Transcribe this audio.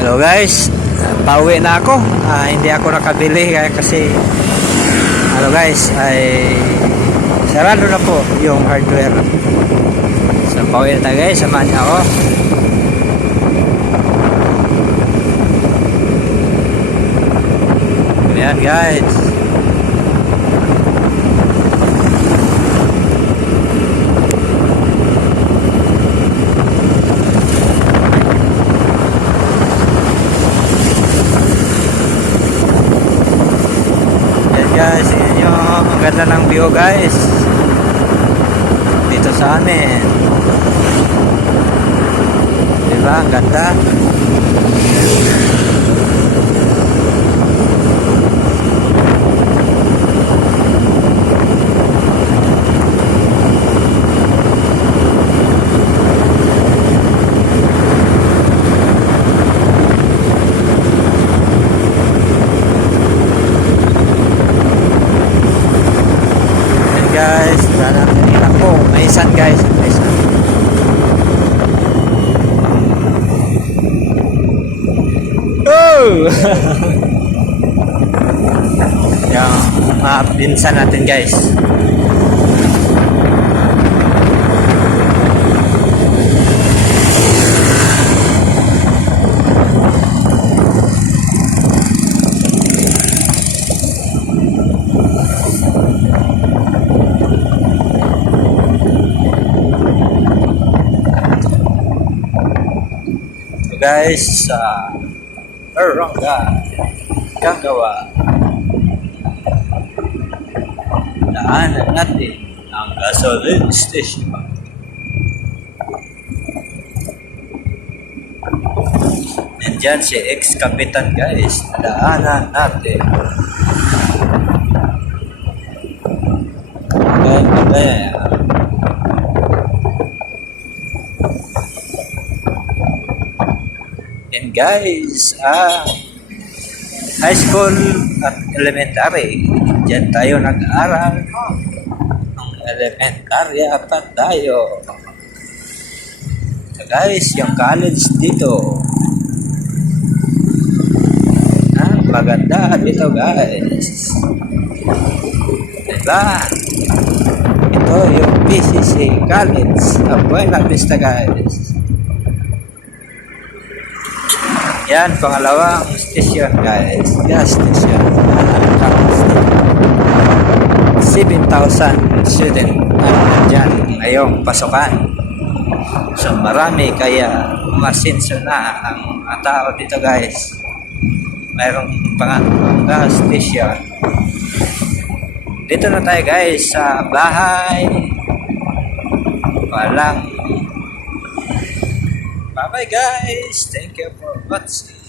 Hello guys, pauwi na ako. Hindi ako nakabili kasi guys ay sarado na po yung hardware. So pauwi na tayo guys, samahan niyo ako. Ayan guys. Guys, yun yung ang ganda ng view guys dito sa amin, diba ang ganda. Guys, dala kanina po. May sun guys, may sun. Oh! Yung mga pinsan natin guys. Guys, sa barangay Kagawa, daanan natin ang gasoline station. Nandyan si ex-kapitan guys, daanan natin. Kaya and guys, high school at elementary, dyan tayo nag-aaral. Ang elementary pa tayo. So guys, yung college dito, maganda dito guys, diba? Ito yung PCC College of Buena Vista guys. Yan, pangalawang station guys, gas station. 7,000 student dyan ngayong pasukan. So marami, kaya masinso na ang tao dito guys. Mayroong pangalawang gas station. Dito na tayo guys sa bahay. Walang. Bye bye guys. Thank you for watching.